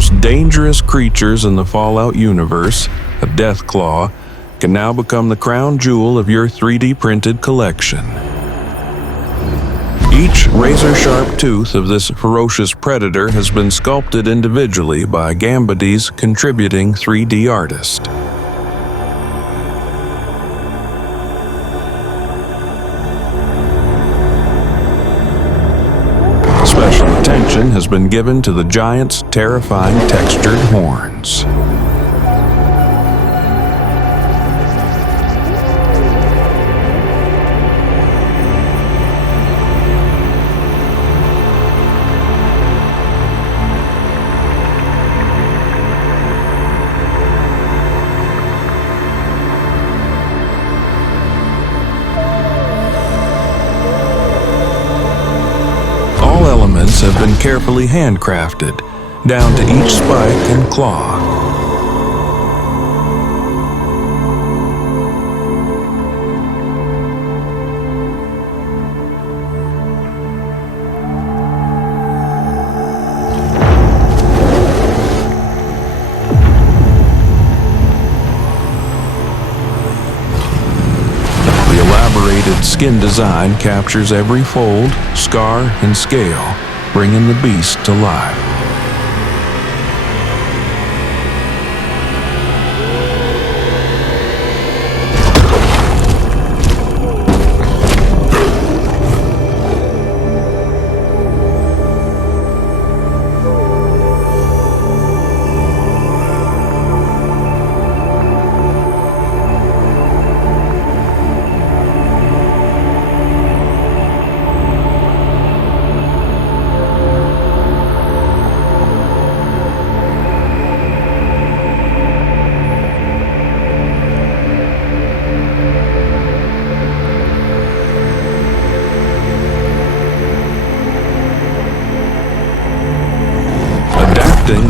most dangerous creatures in the Fallout universe, a Deathclaw, can now become the crown jewel of your 3D printed collection. Each razor-sharp tooth of this ferocious predator has been sculpted individually by Gambody's contributing 3D artist. Special attention has been given to the giant's terrifying textured horns. Have been carefully handcrafted, down to each spike and claw. The elaborated skin design captures every fold, scar, and scale, bringing the beast to life.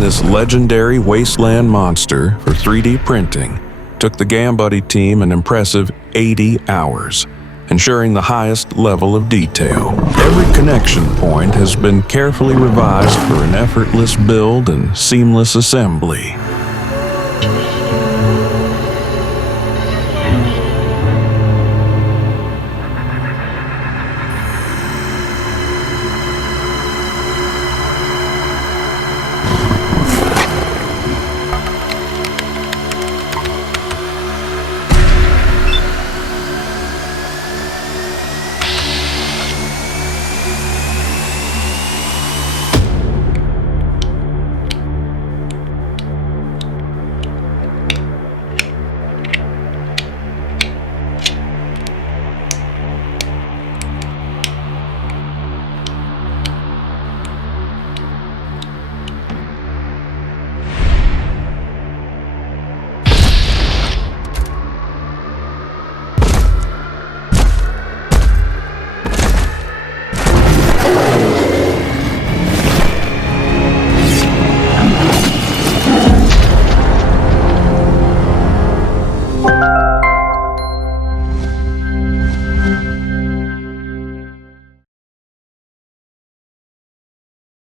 This legendary Wasteland monster for 3D printing took the Gambody team an impressive 80 hours, ensuring the highest level of detail. Every connection point has been carefully revised for an effortless build and seamless assembly.